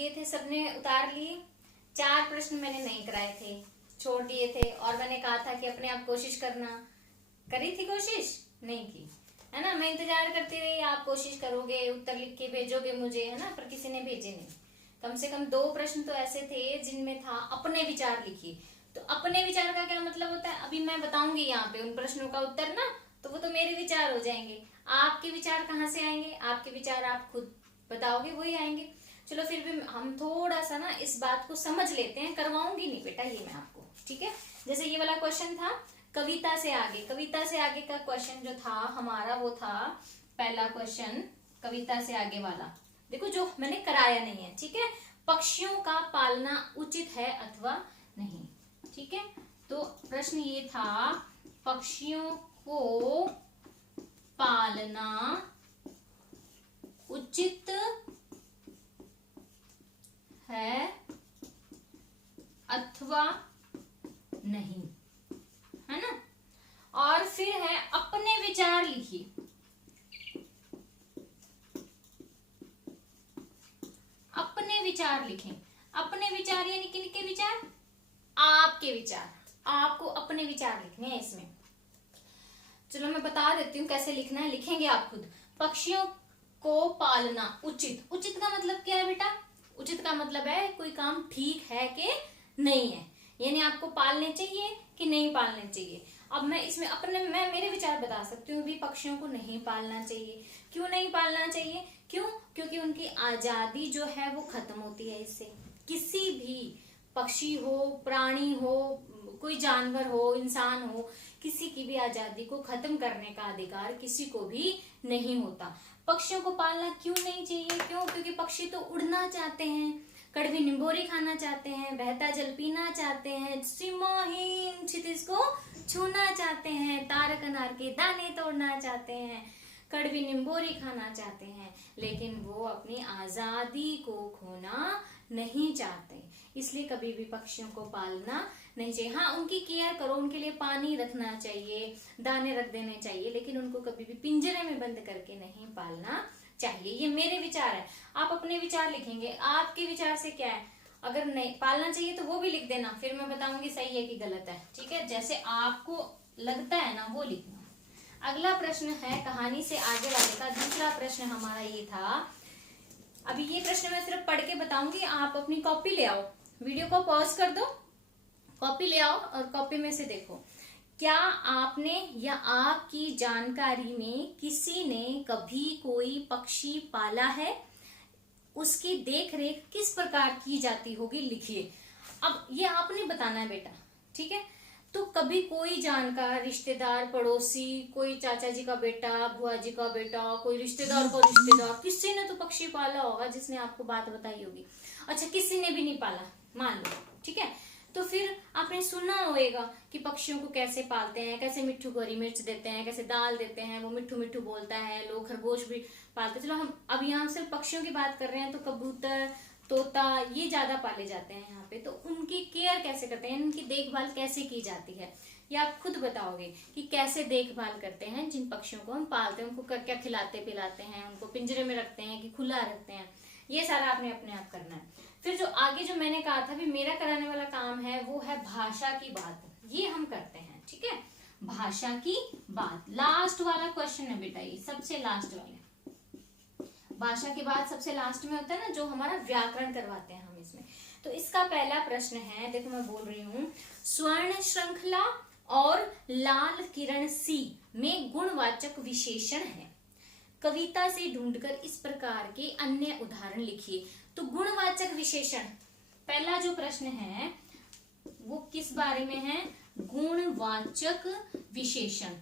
दिए थे सबने उतार लिए। 4 प्रश्न मैंने नहीं कराए थे, छोड़ दिए थे, और मैंने कहा था कि अपने आप कोशिश करना। करी थी कोशिश? नहीं की, है ना। मैं इंतजार करती रही, आप कोशिश करोगे, उत्तर लिख के भेजोगे मुझे, है ना, पर किसी ने भेजे नहीं। कम से कम 2 प्रश्न तो ऐसे थे जिनमें था अपने विचार लिखिए। तो अपने विचार का क्या मतलब होता है, अभी मैं बताऊंगी यहाँ पे उन प्रश्नों का उत्तर ना, तो वो तो मेरे विचार हो जाएंगे। आपके विचार कहाँ से आएंगे? आपके विचार आप खुद बताओगे, वही आएंगे। चलो फिर भी हम थोड़ा सा ना इस बात को समझ लेते हैं। करवाऊंगी नहीं बेटा ये मैं आपको, ठीक है। जैसे ये वाला क्वेश्चन था कविता से आगे, कविता से आगे का क्वेश्चन जो था हमारा वो था पहला क्वेश्चन कविता से आगे वाला। देखो जो मैंने कराया नहीं है, ठीक है। पक्षियों का पालना उचित है अथवा नहीं, ठीक है। तो प्रश्न ये था पक्षियों को पालना उचित है अथवा नहीं, है ना। और फिर है अपने विचार लिखिए। अपने विचार लिखें। अपने विचार यानी किनके विचार? आपके विचार। आपको अपने विचार लिखने हैं इसमें। चलो मैं बता देती हूँ कैसे लिखना है, लिखेंगे आप खुद। पक्षियों को पालना उचित, उचित का मतलब क्या है बेटा? उचित का मतलब है कोई काम ठीक है कि नहीं है, यानी आपको पालने चाहिए कि नहीं पालने चाहिए। अब मैं इसमें मैं मेरे विचार बता सकती हूँ भी पक्षियों को नहीं पालना चाहिए। क्यों नहीं पालना चाहिए? क्यों? क्योंकि उनकी आजादी जो है वो खत्म होती है इससे। किसी भी पक्षी हो, प्राणी हो, कोई जानवर हो, इंसान हो, किसी की भी आजादी को खत्म करने का अधिकार किसी को भी नहीं होता। पक्षियों को पालना क्यों नहीं चाहिए? क्यों? क्योंकि पक्षी तो उड़ना चाहते हैं, कड़वी निम्बोरी खाना चाहते हैं, बहता जल पीना चाहते हैं, सीमाहीन क्षितिज को छूना चाहते हैं, तारक अनार के दाने तोड़ना चाहते हैं, कड़वी निम्बोरी खाना चाहते हैं, लेकिन वो अपनी आजादी को खोना नहीं चाहते। इसलिए कभी भी पक्षियों को पालना नहीं चाहिए। हाँ, उनकी केयर करो, उनके लिए पानी रखना चाहिए, दाने रख देने चाहिए, लेकिन उनको कभी भी पिंजरे में बंद करके नहीं पालना चाहिए। ये मेरे विचार है। आप अपने विचार लिखेंगे, आपके विचार से क्या है। अगर नहीं पालना चाहिए तो वो भी लिख देना, फिर मैं बताऊंगी सही है कि गलत है, ठीक है। जैसे आपको लगता है ना वो लिखना। अगला प्रश्न है कहानी से आगे वाले का। दूसरा प्रश्न हमारा ये था, अभी ये प्रश्न मैं सिर्फ पढ़ के बताऊंगी, आप अपनी कॉपी ले आओ, वीडियो को पॉज कर दो, कॉपी ले आओ और कॉपी में से देखो। क्या आपने या आपकी जानकारी में किसी ने कभी कोई पक्षी पाला है? उसकी देख रेख किस प्रकार की जाती होगी, लिखिए। अब ये आपने बताना है बेटा, ठीक है। तो कभी कोई जानकार, रिश्तेदार, पड़ोसी, कोई चाचा जी का बेटा, बुआ जी का बेटा, कोई रिश्तेदार का रिश्तेदार, किसी ने तो पक्षी पाला होगा जिसने आपको बात बताई होगी। अच्छा, किसी ने भी नहीं पाला मान लो, ठीक है। तो फिर आपने सुना होगा कि पक्षियों को कैसे पालते हैं, कैसे मिट्ठू को हरी मिर्च देते हैं, कैसे दाल देते हैं, वो मिट्ठू मिट्ठू बोलता है। लोग खरगोश भी पालते हैं। चलो हम अब यहाँ सिर्फ पक्षियों की बात कर रहे हैं, तो कबूतर, तोता ये ज्यादा पाले जाते हैं यहाँ पे। तो उनकी केयर कैसे करते हैं, उनकी देखभाल कैसे की जाती है, ये आप खुद बताओगे कि कैसे देखभाल करते हैं जिन पक्षियों को हम पालते हैं। उनको क्या खिलाते पिलाते हैं, उनको पिंजरे में रखते हैं कि खुला रखते हैं, ये सारा आपने अपने आप करना है। फिर जो आगे जो मैंने कहा था भी मेरा कराने वाला काम है, वो है भाषा की बात। ये हम करते हैं, ठीक है। भाषा की बात लास्ट वाला क्वेश्चन है बेटा, ये सबसे लास्ट वाले। भाषा की बात सबसे लास्ट में होता है ना, जो हमारा व्याकरण करवाते हैं हम इसमें। तो इसका पहला प्रश्न है, देखो मैं बोल रही हूँ, स्वर्ण श्रृंखला और लाल किरण सी में गुणवाचक विशेषण है। कविता से ढूंढकर इस प्रकार के अन्य उदाहरण लिखिए। तो गुणवाचक विशेषण, पहला जो प्रश्न है वो किस बारे में है? गुणवाचक विशेषण।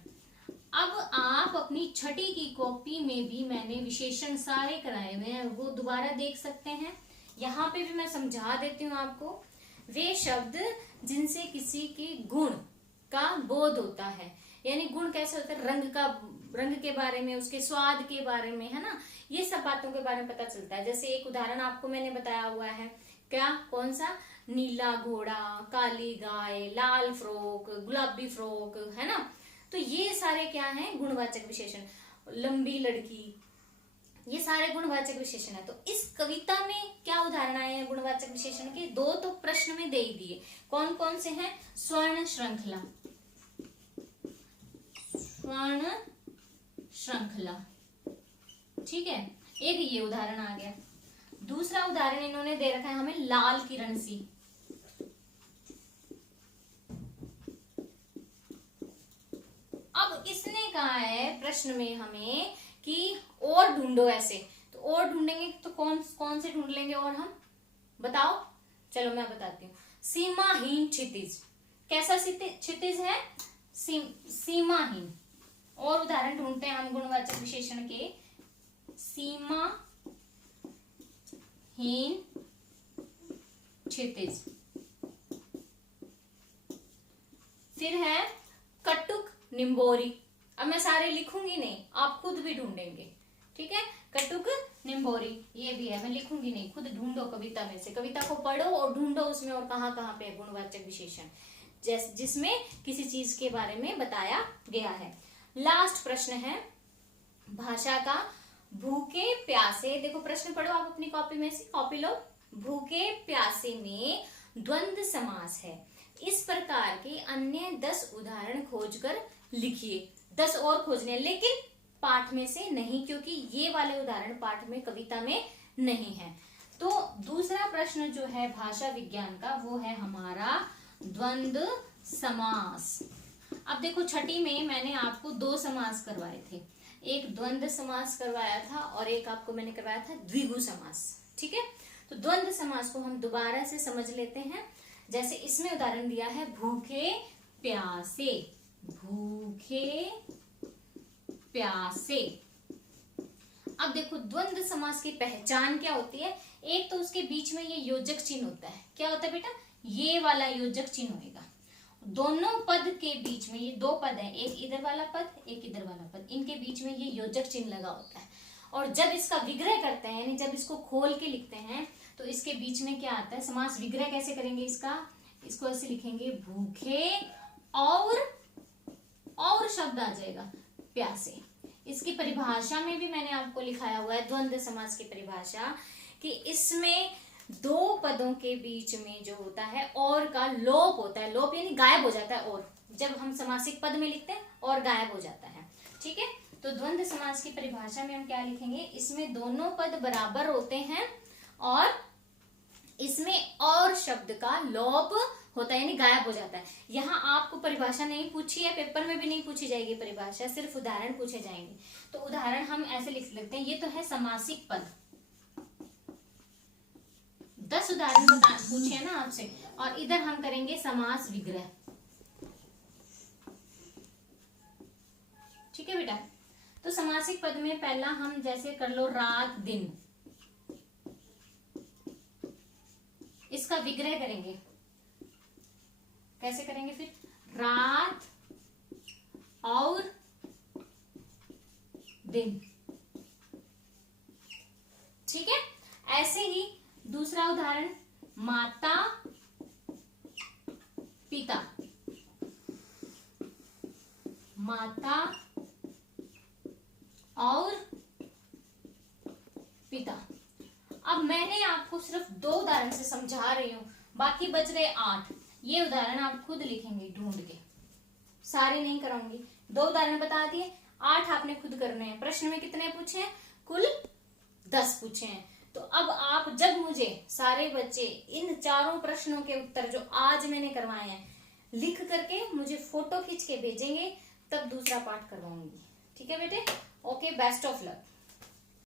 अब आप अपनी छठी की कॉपी में भी मैंने विशेषण सारे कराए हुए हैं, वो दोबारा देख सकते हैं। यहाँ पे भी मैं समझा देती हूँ आपको। वे शब्द जिनसे किसी के गुण का बोध होता है, यानी गुण कैसे होता है, रंग के बारे में, उसके स्वाद के बारे में, है ना, ये सब बातों के बारे में पता चलता है। जैसे एक उदाहरण आपको मैंने बताया हुआ है, क्या, कौन सा? नीला घोड़ा, काली गाय, लाल फ्रॉक, गुलाबी फ्रॉक, है ना। तो ये सारे क्या हैं? गुणवाचक विशेषण। लंबी लड़की, ये सारे गुणवाचक विशेषण है। तो इस कविता में क्या उदाहरण आए हैं गुणवाचक विशेषण के? दो तो प्रश्न में दे ही दिए। कौन कौन से हैं? स्वर्ण श्रृंखला, स्वर्ण श्रृंखला, ठीक है, एक ये उदाहरण आ गया। दूसरा उदाहरण इन्होंने दे रखा है हमें लाल किरण सी। अब इसने कहा है प्रश्न में हमें कि और ढूंढो ऐसे, तो और ढूंढेंगे तो कौन कौन से ढूंढ लेंगे और हम? बताओ। चलो मैं बताती हूँ। सीमाहीन क्षितिज, कैसा क्षितिज है? सीमाहीन। और उदाहरण ढूंढते हैं हम गुणवाचक विशेषण के। सीमाहीन क्षितिज। फिर है कटुक निम्बोरी। अब मैं सारे लिखूंगी नहीं, आप खुद भी ढूंढेंगे, ठीक है। कटुक निम्बोरी ये भी है, मैं लिखूंगी नहीं, खुद ढूंढो कविता में से। कविता को पढ़ो और ढूंढो उसमें और कहाँ कहाँ पे है गुणवाचक विशेषण जिसमें किसी चीज के बारे में बताया गया है। लास्ट प्रश्न है भाषा का। भूखे प्यासे, देखो प्रश्न पढ़ो आप अपनी कॉपी में से, कॉपी लो। भूखे प्यासे में द्वंद्व समास है, इस प्रकार के अन्य 10 उदाहरण खोजकर लिखिए। 10 और खोजने, लेकिन पाठ में से नहीं, क्योंकि ये वाले उदाहरण पाठ में कविता में नहीं है। तो दूसरा प्रश्न जो है भाषा विज्ञान का वो है हमारा द्वंद्व समास। अब देखो छठी में मैंने आपको 2 समास करवाए थे, एक द्वंद्व समास करवाया था और एक आपको मैंने करवाया था द्विगु समास, ठीक है। तो द्वंद्व समास को हम दोबारा से समझ लेते हैं। जैसे इसमें उदाहरण दिया है भूखे प्यासे, भूखे प्यासे। अब देखो द्वंद्व समास की पहचान क्या होती है? एक तो उसके बीच में ये योजक चिन्ह होता है। क्या होता है बेटा? ये वाला योजक चिन्ह होगा। दोनों पद के बीच में, ये 2 पद है, एक इधर वाला पद एक इधर वाला पद, इनके बीच में ये योजक चिन्ह लगा होता है। और जब इसका विग्रह करते हैं, यानी जब इसको खोल के लिखते हैं, तो इसके बीच में क्या आता है? समास विग्रह कैसे करेंगे इसका? इसको ऐसे लिखेंगे भूखे और शब्द आ जाएगा प्यासे। इसकी परिभाषा में भी मैंने आपको लिखाया हुआ है द्वंद्व समास की परिभाषा, कि इसमें 2 पदों के बीच में जो होता है और का लोप होता है। लोप यानी गायब हो जाता है, और जब हम समासिक पद में लिखते हैं और गायब हो जाता है, ठीक है। तो द्वंद्व समास की परिभाषा में हम क्या लिखेंगे? इसमें दोनों पद बराबर होते हैं और इसमें और शब्द का लोप होता है, यानी गायब हो जाता है। यहाँ आपको परिभाषा नहीं पूछी है, पेपर में भी नहीं पूछी जाएगी परिभाषा, सिर्फ उदाहरण पूछे जाएंगे। तो उदाहरण हम ऐसे लिख लेते हैं, ये तो है समासिक पद। 10 उदाहरण पूछे हैं ना आपसे, और इधर हम करेंगे समास विग्रह, ठीक है बेटा। तो समासिक पद में पहला हम जैसे कर लो रात दिन, इसका विग्रह करेंगे। कैसे करेंगे फिर? रात और दिन, ठीक है। ऐसे ही दूसरा उदाहरण माता पिता, माता और पिता। अब मैंने आपको सिर्फ 2 उदाहरण से समझा रही हूं, बाकी बच रहे 8। ये उदाहरण आप खुद लिखेंगे ढूंढ के, सारे नहीं कराऊंगी। 2 उदाहरण बता दिए, 8 आपने खुद करने हैं। प्रश्न में कितने पूछे हैं? कुल 10 पूछे हैं। तो अब आप जब मुझे सारे बच्चे इन 4 प्रश्नों के उत्तर जो आज मैंने करवाए हैं लिख करके मुझे फोटो खींच के भेजेंगे, तब दूसरा पार्ट करवाऊंगी, ठीक है बेटे। Okay, best of luck.